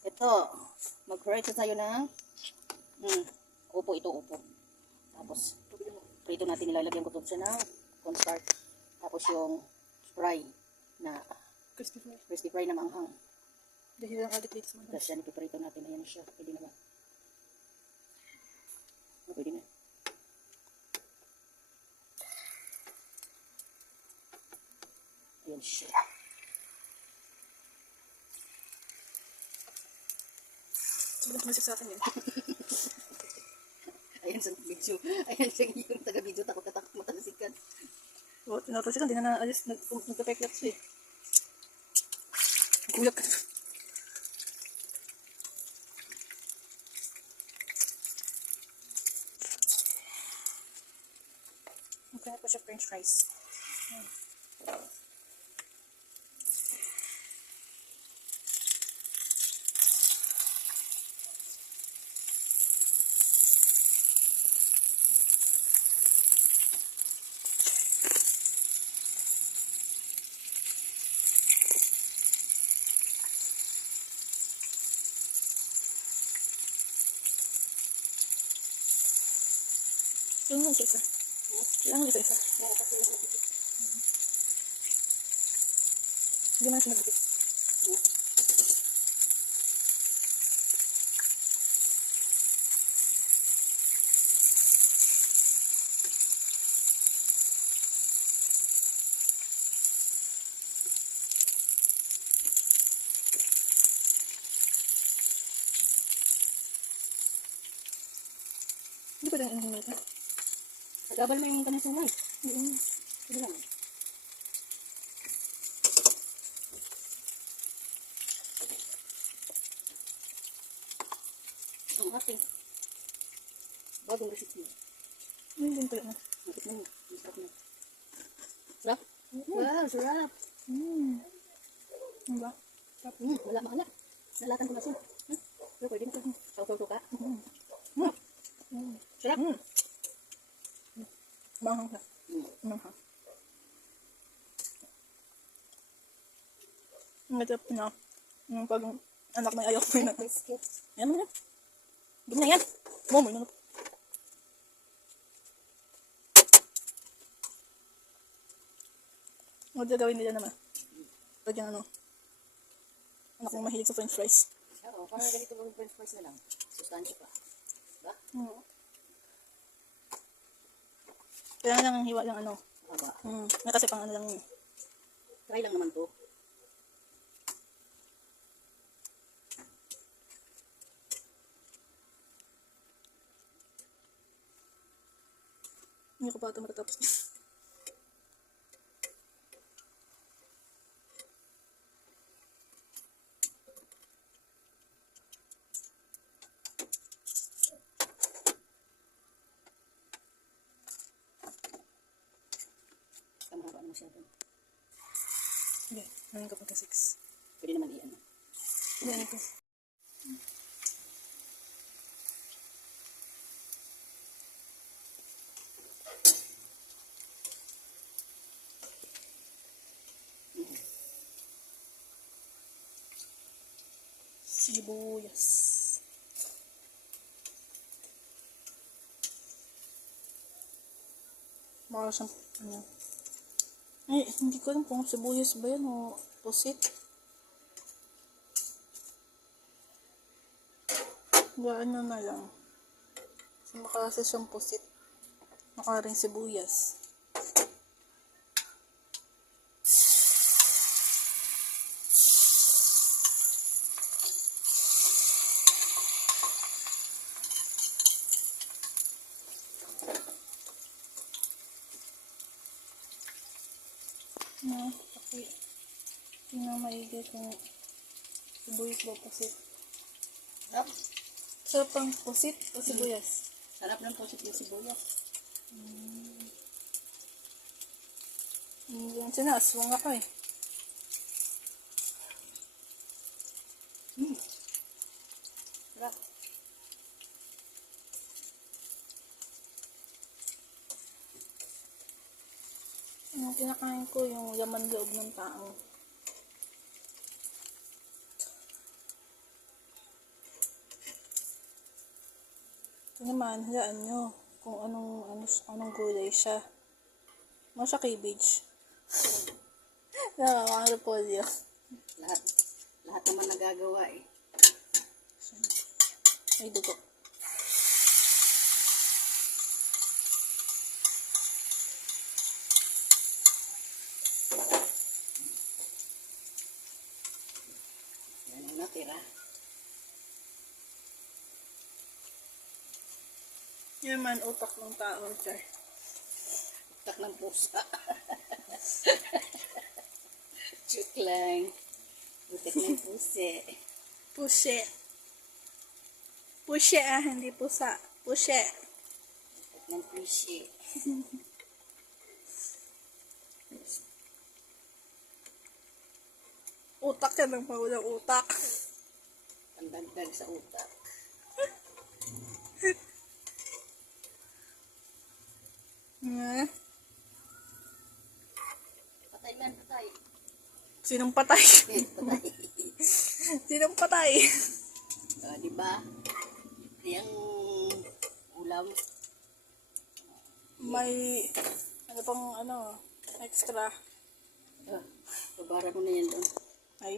Ito, mag-fry tayo ng upo, ito upo. Tapos, prito natin, nilalagyan ko siya ng cornstarch. Tapos yung fry na crispy fry na manghang. Dahil lang alit dito. Tapos yan, ipiprito natin. Ayan siya. Pwede naman. Pwede na. Ayan siya. Sobrang masik sa akin yun. Ayan sa video. Ayan siya yung taga-video. Takot na takot matalasikan. O, tinatasikan. Hindi na naalis. Nagpapeklat siya eh. Gulat ka. Kaya po siya french fries. Yung isa-isa. Yung isa-isa. Hindi mo na siya nagdikit. Hindi pa rin ang ito. Nagabal mo yung kanyang sumay. Pwede lang. Ang ating bagong recipe. Hindi pa rin. Nakit na yun. Masarap na. Sarap? Wow, sarap. Ano ba? Wala maala. Nalatan ko na siya. Pero pwede na ito. Saw-saw ka. Sarap. Manghang na. Manghang. Nagtap na. Yung pag anak may ayaw ko na. Biscuit. Ayan mo na. Bigyan na yan. Momo na. Huwag gagawin nila naman. Pag yung ano. Anak mo mahilig sa french fries. Oo, parang ganito yung french fries na lang. Sustansya pa. Diba? Kaya lang hiwa lang ano. Aba. May kasi pang ano lang yun. Try lang naman to. Hindi ko pa ito matatapos. Kamahaba naman siya doon. Okay, ngayon kapag ka 6. Pwede naman iyan. Yan ito. Sibuyas. Mara siyang ano. Ay, hindi ko alam kung sibuyas ba yan o pusit. Gaano na lang. Kasi siyang pusit. Maka rin sibuyas. Okay. Tingnan maigi kung sibuyas ba pusit. Sarap. Sarap ang pusit o sibuyas? Sarap ng pusit yung sibuyas. Yung sinaswang ako eh. Sarap. Yung kinakain ko yung laman loob ng tao. Ito naman, hayaan nyo kung anong gulay siya. Ano siya, cabbage? Nakakang repolyo. Lahat naman nagagawa eh. May dugo. Yan ang natira. Yan man, utak ng tao, sir. Tak ng pusa. Joke lang. Utak ng pusi. Pushe. Pushe hindi pusa. Pushe. Utak ng pusi. Utak yan ang maulang utak. Pandagdag sa utak. Hmm. Patay man, patay. Sinong patay? Patay. Sinong patay? Diba? Yung ulam. May, extra. Babara mo na yan doon. Ay,